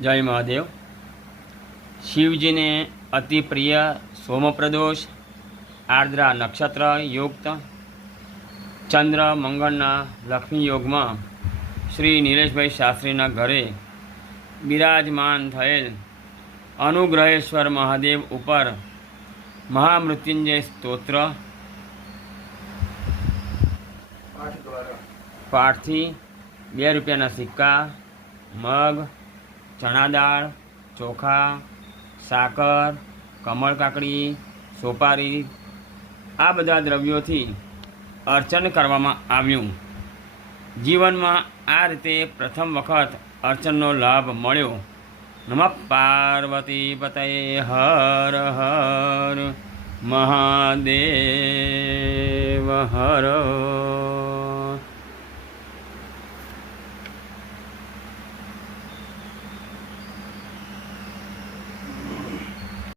જય મહાદેવ। શિવજીને અતિ પ્રિય સોમપ્રદોષ આર્દ્રા નક્ષત્ર યુક્ત ચંદ્ર મંગળના લક્ષ્મી યોગમાં શ્રી નિલેશભાઈ શાસ્ત્રીના ઘરે બિરાજમાન થયેલ અનુગ્रहेશ્વર મહાદેવ ઉપર મહામૃત્યુંજય સ્તોત્ર પાઠથી 2 રૂપિયાના સિક્કા, મગ, ચણા દાળ, ચોખા, સાકર, કમળ કાકડી, સોપારી આ બધા દ્રવ્યોથી અર્ચન કરવામાં આવ્યું। જીવનમાં આ રીતે પ્રથમ વખત અર્ચનનો લાભ મળ્યો। નમઃ પાર્વતી પતયે હર હર મહાદેવ હર।